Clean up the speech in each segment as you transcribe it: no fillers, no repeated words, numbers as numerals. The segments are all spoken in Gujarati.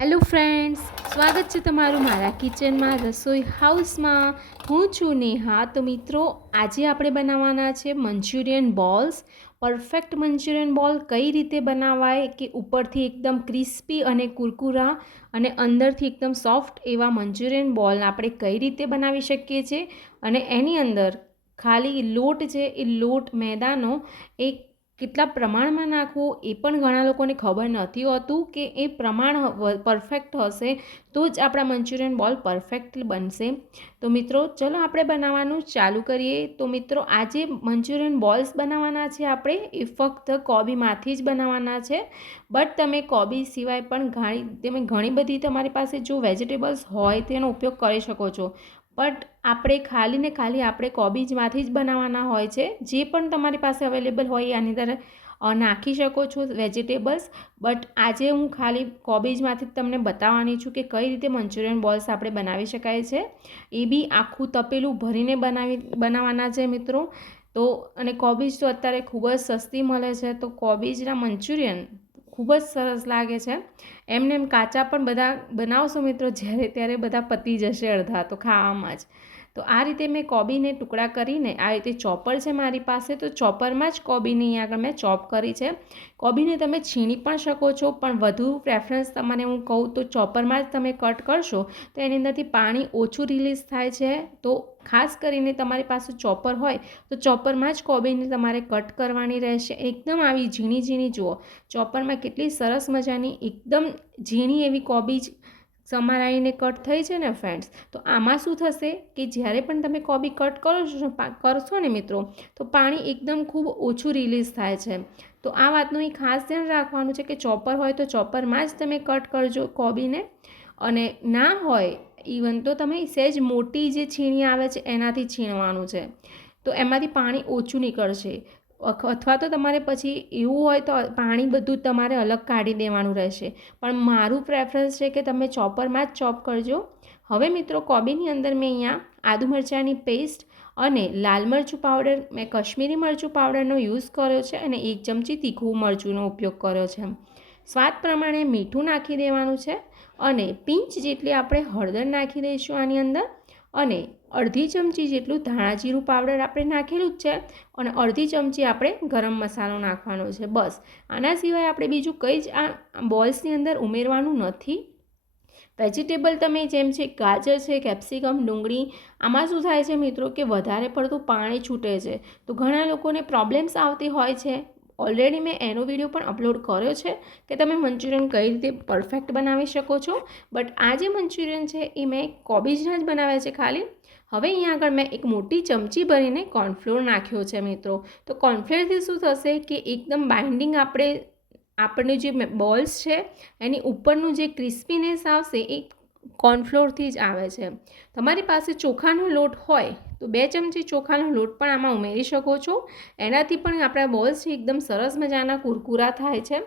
હેલો ફ્રેન્ડ્સ, સ્વાગત છે તમારું મારા કિચનમાં રસોઈ હાઉસમાં. હું છું નેહા. તો મિત્રો, આજે આપણે બનાવવાના છે મંચુરિયન બોલ્સ. પરફેક્ટ મંચુરિયન બોલ કઈ રીતે બનાવાય કે ઉપરથી એકદમ ક્રિસ્પી અને કુરકુરા અને અંદરથી એકદમ સોફ્ટ એવા મંચુરિયન બોલ આપણે કઈ રીતે બનાવી શકીએ છીએ. અને એની અંદર ખાલી લોટ છે એ લોટ મેદાનો એક કેટલા પ્રમાણમાં નાખવું એ પણ ઘણા લોકોને ખબર નથી હોતું કે એ પ્રમાણ પરફેક્ટ હશે તો જ આપણા મંચુરિયન બોલ પરફેક્ટ બનશે. તો મિત્રો, ચલો આપણે બનાવવાનું ચાલુ કરીએ. તો મિત્રો, આજે મંચુરિયન બોલ્સ બનાવવાના છે આપણે એ ફક્ત કોબીમાંથી જ બનાવવાના છે. બટ તમે કોબી સિવાય પણ ઘણી બધી તમારી પાસે જો વેજીટેબલ્સ હોય તેનો ઉપયોગ કરી શકો છો. બટ આપણે ખાલી આપણે કોબીજમાંથી જ બનાવવાના હોય છે. જે પણ તમારી પાસે અવેલેબલ હોય એ આની અંદર નાખી શકો છો વેજીટેબલ્સ. બટ આજે હું ખાલી કોબીજમાંથી જ તમને બતાવવાની છું કે કઈ રીતે મંચુરિયન બોલ્સ આપણે બનાવી શકાય છે. એ બી આખું તપેલું ભરીને બનાવવાના છે મિત્રો. તો અને કોબીજ તો અત્યારે ખૂબ જ સસ્તી મળે છે. તો કોબીજના મંચુરિયન ખૂબ જ સરસ લાગે છે. એમને એમ કાચા પણ બધા બનાવશો મિત્રો જ્યારે ત્યારે બધા પતી જશે અડધા તો ખાવામાં જ. તો આ રીતે મેં કોબીને ટુકડા કરીને આ રીતે ચોપર છે મારી પાસે, તો ચોપરમાં જ કોબીને અહીંયા આગળ મેં ચોપ કરી છે. કોબીને તમે છીણી પણ શકો છો, પણ વધુ પ્રેફરન્સ તમને હું કહું તો ચોપરમાં જ તમે કટ કરશો તો એની અંદરથી પાણી ઓછું રિલીઝ થાય છે. તો ખાસ કરીને તમારી પાસે ચોપર હોય તો ચોપરમાં જ કોબીને તમારે કટ કરવાની રહેશે. એકદમ આવી ઝીણી ઝીણી જુઓ ચોપરમાં કેટલી સરસ મજાની એકદમ ઝીણી એવી કોબીજ સમારાઈને કટ થઈ છે ને ફ્રેન્ડ્સ. તો આમાં શું થશે કે જ્યારે પણ તમે કોબી કટ કરશો ને મિત્રો, તો પાણી એકદમ ખૂબ ઓછું રિલીઝ થાય છે. તો આ વાતનું ખાસ ધ્યાન રાખવાનું છે કે ચોપર હોય તો ચોપરમાં જ તમે કટ કરજો કોબીને, અને ના હોય ઇવન તો તમે સહેજ મોટી જે છીણી આવે છે એનાથી છીણવાનું છે. તો એમાંથી પાણી ઓછું નીકળશે. અથવા તો તમારે પછી એવું હોય તો પાણી બધું તમારે અલગ કાઢી દેવાનું રહેશે. પણ મારું પ્રેફરન્સ છે કે તમે ચોપરમાં જ ચોપ કરજો. હવે મિત્રો, કોબીની અંદર મેં અહીંયા આદુ મરચાંની પેસ્ટ અને લાલ મરચું પાવડર, મેં કશ્મીરી મરચું પાવડરનો યુઝ કર્યો છે અને 1 ચમચી તીખું મરચુંનો ઉપયોગ કર્યો છે. સ્વાદ પ્રમાણે મીઠું નાખી દેવાનું છે અને પિંચ જેટલી આપણે હળદર નાખી દઈશું આની અંદર. અને અડધી ચમચી જેટલું ધાણા જીરું પાવડર આપણે નાખેલું જ છે અને અડધી ચમચી આપણે ગરમ મસાલો નાખવાનો છે. બસ, આના સિવાય આપણે બીજું કંઈ જ આ બોલ્સની અંદર ઉમેરવાનું નથી. વેજીટેબલ તમે જેમ છે ગાજર છે, કેપ્સિકમ, ડુંગળી, આમાં શું થાય છે મિત્રો કે વધારે પડતું પાણી છૂટે છે. તો ઘણા લોકોને પ્રોબ્લેમ્સ આવતી હોય છે. ઓલરેડી મેં એનો વિડીયો પણ અપલોડ કર્યો છે કે તમે મંચુરિયન કઈ રીતે પરફેક્ટ બનાવી શકો છો. બટ આ જે મંચુરિયન છે એ મેં કોબીજના જ બનાવ્યા છે ખાલી. હવે અહીંયા આગળ મેં એક મોટી ચમચી ભરીને કોર્નફ્લોર નાખ્યો છે મિત્રો. તો કોર્નફ્લોરથી શું થશે કે એકદમ બાઇન્ડિંગ આપણને જે બોલ્સ છે એની ઉપરનું જે ક્રિસ્પીનેસ આવશે એ કોર્નફ્લોરથી જ આવે છે. તમારી પાસે ચોખાનો લોટ હોય તો 2 ચમચી ચોખાનો લોટ પણ આમાં ઉમેરી શકો છો. એનાથી પણ આપણા બોલ્સ એકદમ સરસ મજાના કુરકુરા થાય છે.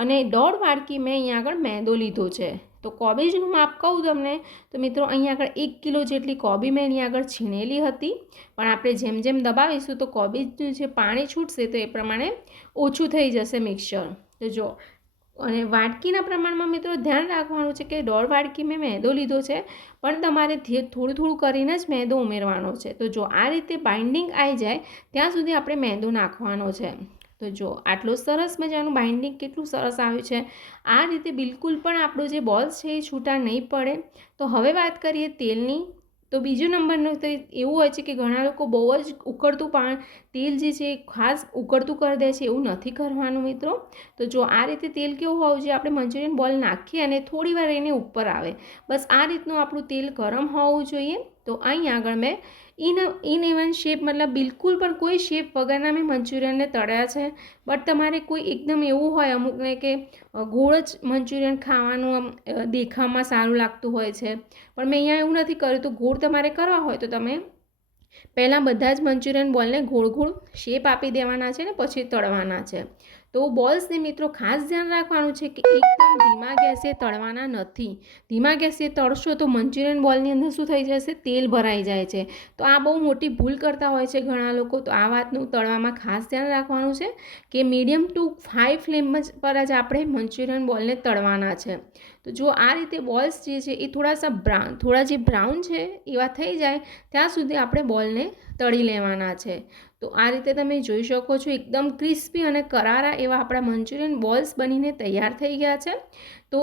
અને 1.5 વાડકી મેં અહીંયા આગળ મેદો લીધો છે. તો કોબીજનું માપ કહું તમને તો મિત્રો, અહીંયા આગળ 1 કિલો જેટલી કોબી મેં અહીંયા આગળ છીણેલી હતી. પણ આપણે જેમ જેમ દબાવીશું તો કોબીજનું જે પાણી છૂટશે તો એ પ્રમાણે ઓછું થઈ જશે મિક્સચર. તો જો, અને વાટકીના પ્રમાણમાં મિત્રો ધ્યાન રાખવાનું છે કે 1.5 વાટકી મેં મેદો લીધો છે, પણ તમારે થોડું થોડું કરીને જ મેદો ઉમેરવાનો છે. તો જો આ રીતે બાઇન્ડિંગ આવી જાય ત્યાં સુધી આપણે મેદો નાખવાનો છે. તો જો આટલું સરસ મજાનું બાઇન્ડિંગ કેટલું સરસ આવ્યું છે. આ રીતે બિલકુલ પણ આપણું જે બોલ્સ છે એ છૂટા નહીં પડે. તો હવે વાત કરીએ તેલની. તો બીજો નંબરનું તો એવું હોય છે કે ઘણા લોકો બહુ જ ઉકળતું તેલ જે છે એ ખાસ ઉકળતું કરી દે છે. એવું નથી કરવાનું મિત્રો. તો જો આ રીતે તેલ કેવું હોવું જોઈએ, આપણે મંચુરિયન બોલ નાખીએ અને થોડી વાર એને ઉપર આવે, બસ આ રીતનું આપણું તેલ ગરમ હોવું જોઈએ. તો અહીં આગળ મેં ઇનઇવન શેપ, મતલબ બિલકુલ પણ કોઈ શેપ વગરના મેં મંચુરિયનને તળ્યા છે. બટ તમારે કોઈ એકદમ એવું હોય અમુકને કે ગોળ જ મંચુરિયન ખાવાનું આમ દેખાવમાં સારું લાગતું હોય છે, પણ મેં અહીંયા એવું નથી કર્યું. તો ગોળ તમારે કરવા હોય તો તમે પહેલાં બધા જ મંચુરિયન બોલને ગોળ ગોળ શેપ આપી દેવાના છે ને પછી તળવાના છે. તો બોલ્સને મિત્રો ખાસ ધ્યાન રાખવાનું છે કે એકદમ ધીમા ગેસે તળવાના નથી. ધીમા ગેસે તળશો તો મંચુરિયન બોલની અંદર શું થઈ જશે, તેલ ભરાઈ જાય છે. તો આ બહુ મોટી ભૂલ કરતા હોય છે ઘણા લોકો. તો આ વાતનું તળવામાં ખાસ ધ્યાન રાખવાનું છે કે મીડિયમ ટુ હાઈ ફ્લેમ પર જ આપણે મંચુરિયન બોલને તળવાના છે. તો જો આ રીતે બોલ્સ જે છે એ થોડા જે બ્રાઉન છે એવા થઈ જાય ત્યાં સુધી આપણે બોલને તળી લેવાના છે. તો આ રીતે તમે જોઈ શકો છો એકદમ ક્રિસ્પી અને કરારા એવા આપણા મંચુરિયન બોલ્સ બનીને તૈયાર થઈ ગયા છે. તો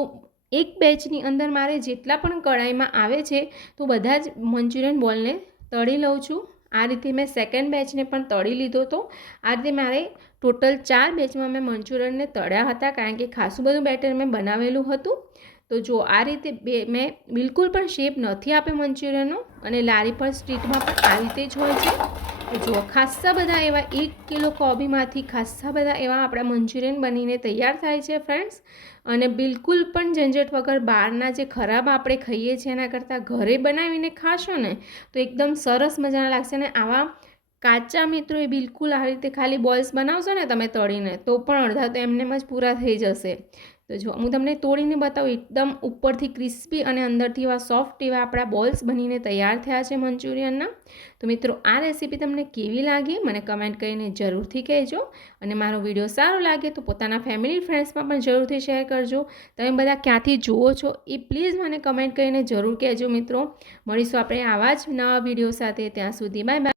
એક બેચની અંદર મારે જેટલા પણ કઢાઈમાં આવે છે તો બધા જ મંચુરિયન બોલને તળી લઉં છું. આ રીતે મેં સેકન્ડ બેચને પણ તળી લીધો હતો. આ રીતે મારે ટોટલ 4 બેચમાં મેં મંચુરિયનને તળ્યા હતા, કારણ કે ખાસું બધું બેટર મેં બનાવેલું હતું. તો જો આ રીતે મેં બિલકુલ પણ શેપ નથી આપ્યો મંચુરિયનનો, અને લારી પર સ્ટ્રીટમાં પણ આ રીતે જ હોય છે. તો જુઓ ખાસ્સા બધા એવા 1 કિલો કોબીમાંથી ખાસ્સા બધા એવા આપણા મંચુરિયન બનીને તૈયાર થાય છે ફ્રેન્ડ્સ. અને બિલકુલ પણ ઝંઝટ વગર બહારના જે ખરાબ આપણે ખાઈએ છીએ એના કરતાં ઘરે બનાવીને ખાશો ને તો એકદમ સરસ મજાના લાગશે. અને આવા કાચા મિત્રો એ બિલકુલ આ રીતે ખાલી બોલ્સ બનાવશો ને તમે તળીને તો પણ અડધા તો એમનેમ જ પૂરા થઈ જશે. તો જો હું તમને તોડીને બતાવું, એકદમ ઉપરથી ક્રિસ્પી અને અંદરથી એવા સોફ્ટ એવા આપણા બોલ્સ બનીને તૈયાર થયા છે મંચુરિયનના. તો મિત્રો આ રેસીપી તમને કેવી લાગી મને કમેન્ટ કરીને જરૂરથી કહેજો. અને મારો વિડીયો સારો લાગે તો પોતાના ફેમિલી ફ્રેન્ડ્સમાં પણ જરૂરથી શેર કરજો. તમે બધા ક્યાંથી જુઓ છો એ પ્લીઝ મને કમેન્ટ કરીને જરૂર કહેજો મિત્રો. મળીશું આપણે આવા જ નવા વિડીયો સાથે. ત્યાં સુધી બાય બાય.